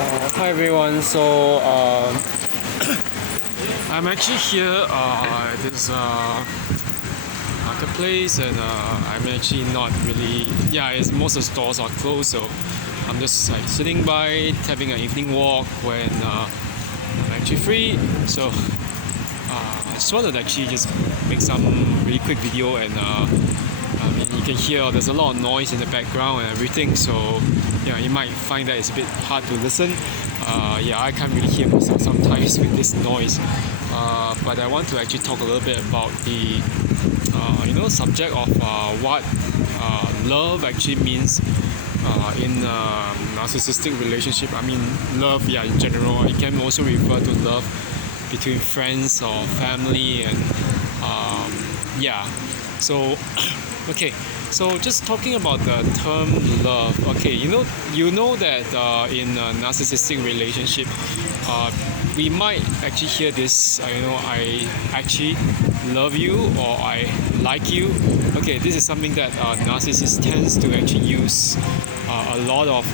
Hi everyone. I'm actually here at this marketplace, and I'm actually not really. Yeah, most of the stores are closed, so I'm just like sitting by, having an evening walk when I'm actually free. So I just wanted to actually just make some really quick video, and I mean, you can hear there's a lot of noise in the background and everything, so yeah, you might find that it's a bit hard to listen. Yeah, I can't really hear myself sometimes with this noise. But I want to actually talk a little bit about the subject of what love actually means in narcissistic relationship. I mean, love, yeah, in general. It can also refer to love between friends or family, and yeah. So okay, so just talking about the term love. Okay, you know that in a narcissistic relationship, we might actually hear this. I actually love you, or I like you. Okay, this is something that narcissist tends to actually use a lot of,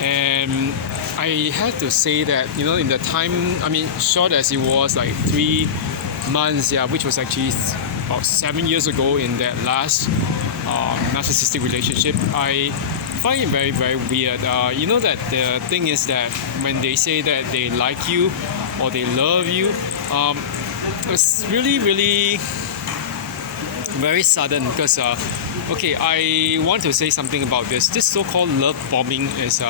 and I have to say that in the time, I mean, short as it was, like 3 months, yeah, which was actually about 7 years ago in that last narcissistic relationship, I find it very, very weird. That the thing is that when they say that they like you or they love you, it's really, really very sudden, because okay, I want to say something about this. This so-called love bombing is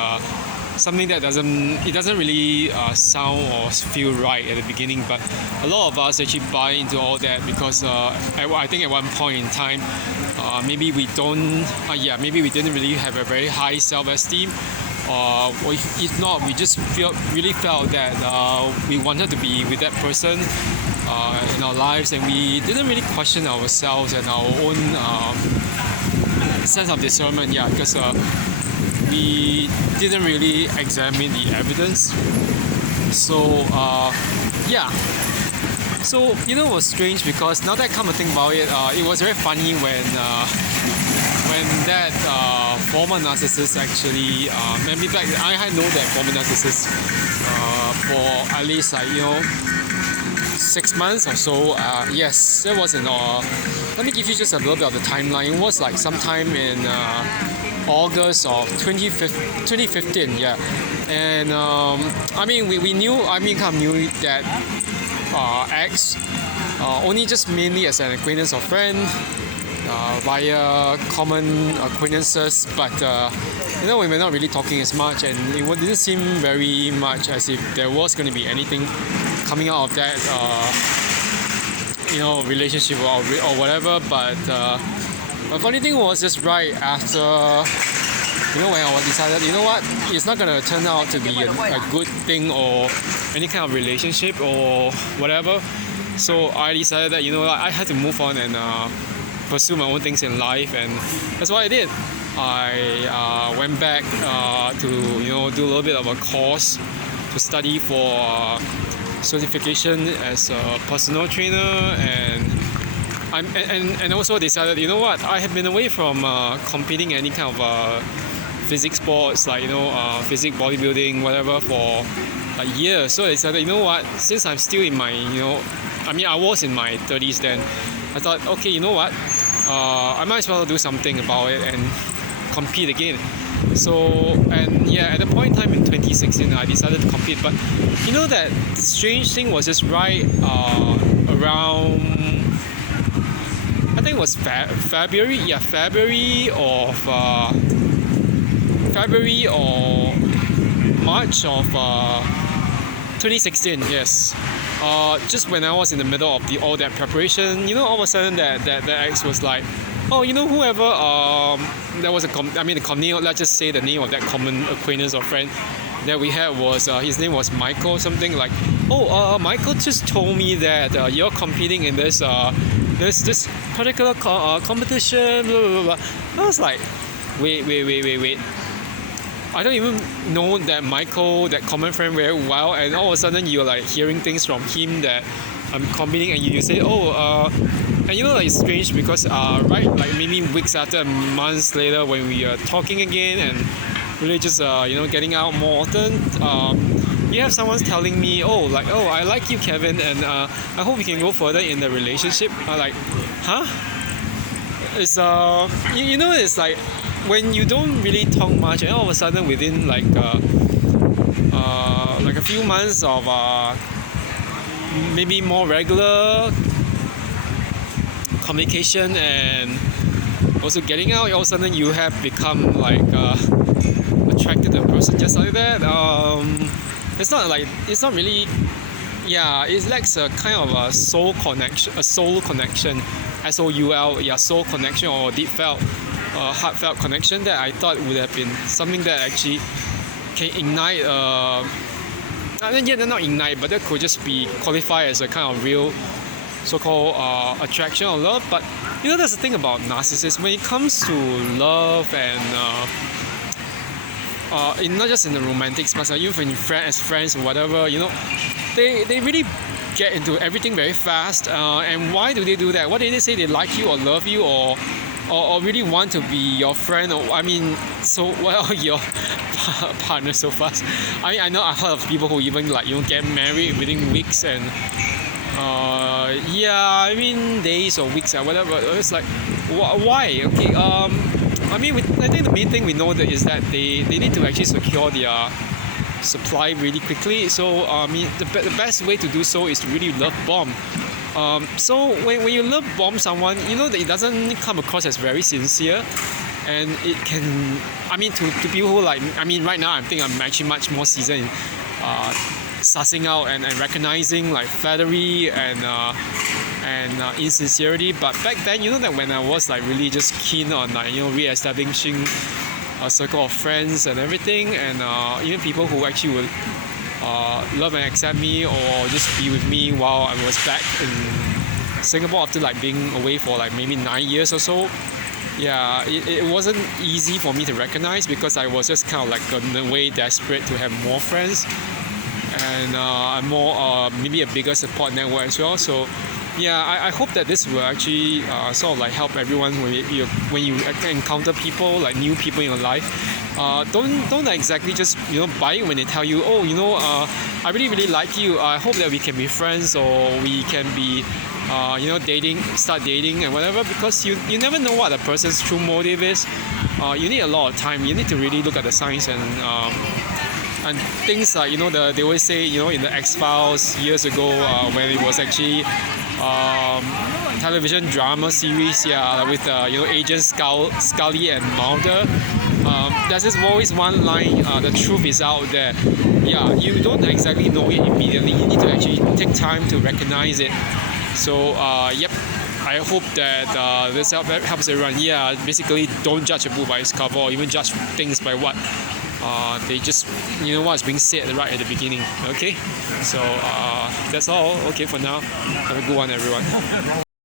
something that doesn't really sound or feel right at the beginning, but a lot of us actually buy into all that because I think at one point in time, maybe we maybe we didn't really have a very high self-esteem, or if not, we just really felt that we wanted to be with that person in our lives, and we didn't really question ourselves and our own sense of discernment, yeah, because we didn't really examine the evidence. So yeah. So it was strange, because now that I come to think about it, it was very funny when that former narcissist actually, maybe back I had known that former narcissist for at least 6 months or so. Yes, that was in. Let me give you just a little bit of the timeline. It was like sometime in August of 2015, yeah. And I mean, we knew, kind of knew that ex only just mainly as an acquaintance or friend, via common acquaintances, but we were not really talking as much, and it didn't seem very much as if there was going to be anything coming out of that relationship or whatever. But the funny thing was, just right after when I decided, it's not gonna turn out to be a good thing or any kind of relationship or whatever. So I decided that I had to move on and pursue my own things in life, and that's what I did. I went back to do a little bit of a course to study for certification as a personal trainer, and also decided, I have been away from competing any kind of physics sports, like physics, bodybuilding, whatever, for a year. So I decided, since I'm still in my I was in my 30s then, I thought, okay, I might as well do something about it and compete again. So, and yeah, at the point in time in 2016, I decided to compete. But that strange thing was just right around, I think it was February. Yeah, February or March of 2016. Yes. Just when I was in the middle of all that preparation, all of a sudden that ex was like, oh, whoever there was let's just say the name of that common acquaintance or friend that we had was his name was Michael, something like, oh, Michael just told me that you're competing in this this particular competition, blah, blah, blah. I was like, wait. I don't even know that Michael, that common friend, very well, and all of a sudden you're like hearing things from him that I'm competing, and you say, and it's strange because right, like maybe weeks after, months later, when we are talking again, and really just getting out more often. You have someone telling me, oh, I like you, Kevin, and I hope we can go further in the relationship. Like, huh? It's it's like when you don't really talk much, and all of a sudden within like a few months of maybe more regular communication and also getting out, all of a sudden you have become like attracted to a person just like that. It's not really, yeah, it lacks a kind of a soul connection, SOUL, yeah, soul connection, or heartfelt connection that I thought would have been something that actually can ignite. Not ignite, but that could just be qualified as a kind of real so-called attraction or love. But that's the thing about narcissists. When it comes to love and not just in the romantic space, even as friends or whatever, they really get into everything very fast. And why do they do that? What did they say? They like you or love you or really want to be your friend? Or so what are your partners so fast? I know I've heard of people who even get married within weeks and days or weeks or whatever. It's like, why? Okay, I think the main thing we know that is that they need to actually secure their supply really quickly. So the best way to do so is to really love bomb. So when you love bomb someone, that it doesn't come across as very sincere, and it can, to people who right now I think I'm actually much more seasoned in sussing out and recognizing like flattery and insincerity. But back then, that when I was really just keen on re-establishing a circle of friends and everything, and even people who actually would love and accept me or just be with me while I was back in Singapore after being away for maybe 9 years or so. Yeah, it wasn't easy for me to recognize because I was just kind of in a way desperate to have more friends and more maybe a bigger support network as well. So yeah, I hope that this will actually sort of help everyone when you encounter people, new people in your life. Don't exactly just buy it when they tell you, oh, I really like you. I hope that we can be friends or we can be start dating and whatever, because you never know what a person's true motive is. You need a lot of time. You need to really look at the signs and things like they always say in the X-Files years ago when it was actually television drama series, with Agent Scully and Mulder. There's this always one line, the truth is out there. Yeah, you don't exactly know it immediately. You need to actually take time to recognize it. So yep, I hope that this helps everyone. Yeah, basically don't judge a book by its cover or even judge things by what they just what's being said right at the beginning. Okay, so that's all. Okay, for now, have a good one, everyone.